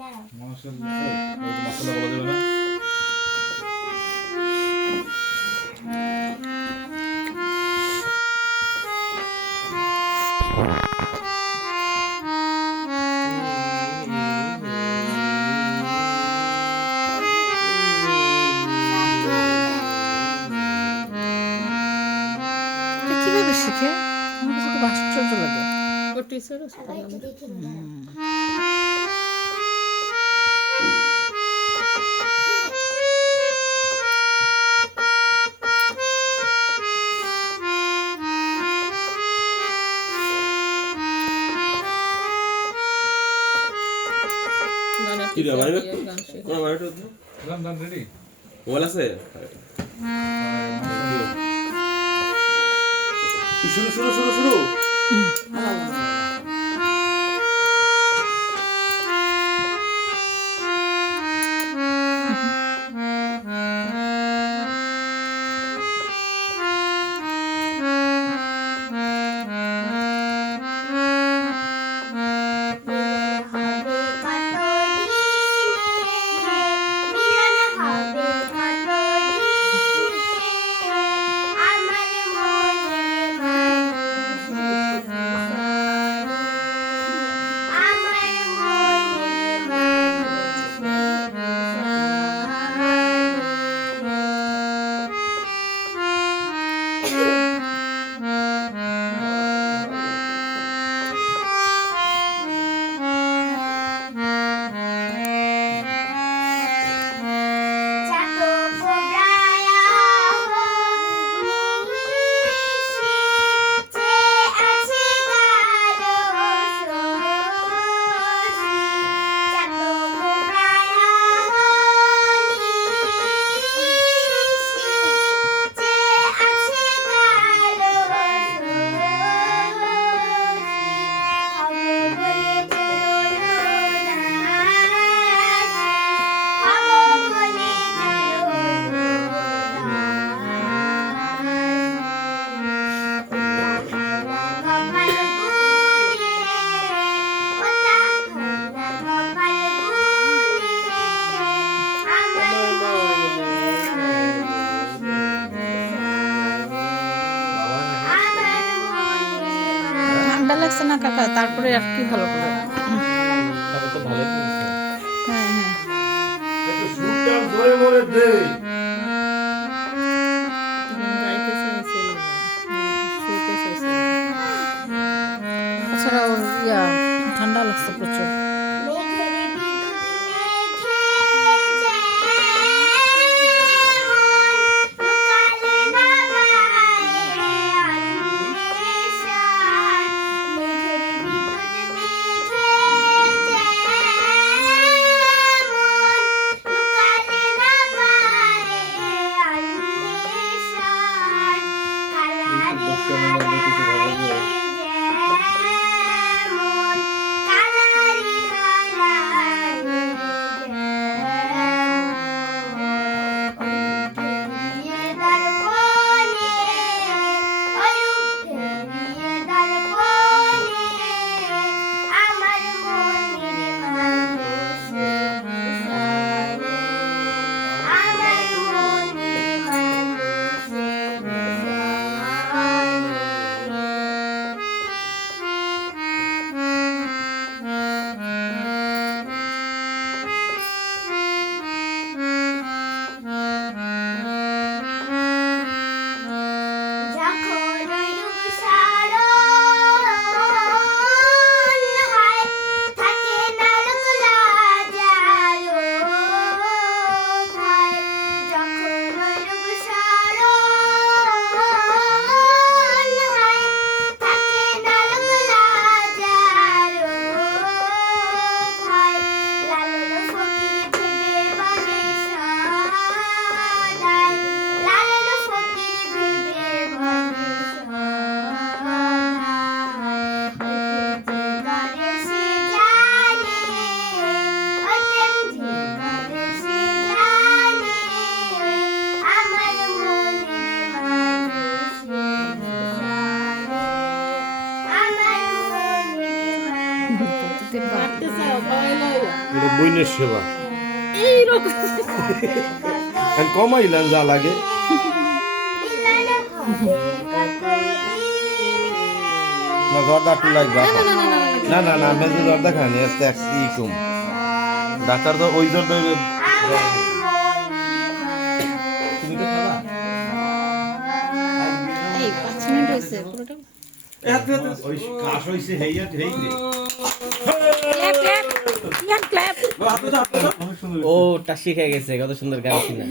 মশলা বলা যাবে না। কিভাবে শিখে আমার কাছে খুব আশ্চর্য লাগে। রেডি মোবাইল আছে? শুরু শুরু শুরু শুরু। ঠান্ডা লাগছে না কাকা? তারপরে আর কি ভালো করে। হ্যাঁ হ্যাঁ তাছাড়া ওর ঠান্ডা লাগছে প্রচুর। এটা বইনের সেবা এইরকম আমি কমাইলাম যা লাগে না জর্দা একটু লাগবে না না না মেজে জর্দা খানি আস্তে ই কম ডাক্তার তো ওই জর্দা তুমি তো খাবা এই 5 মিনিট হয়েছে পুরোটা ওই কাশ হইছে হেইয়া হেই রে ক্ল্যাপ ক্ল্যাপ ক্ল্যাপ ও টা শিখে গেছে কত সুন্দর গান শুনে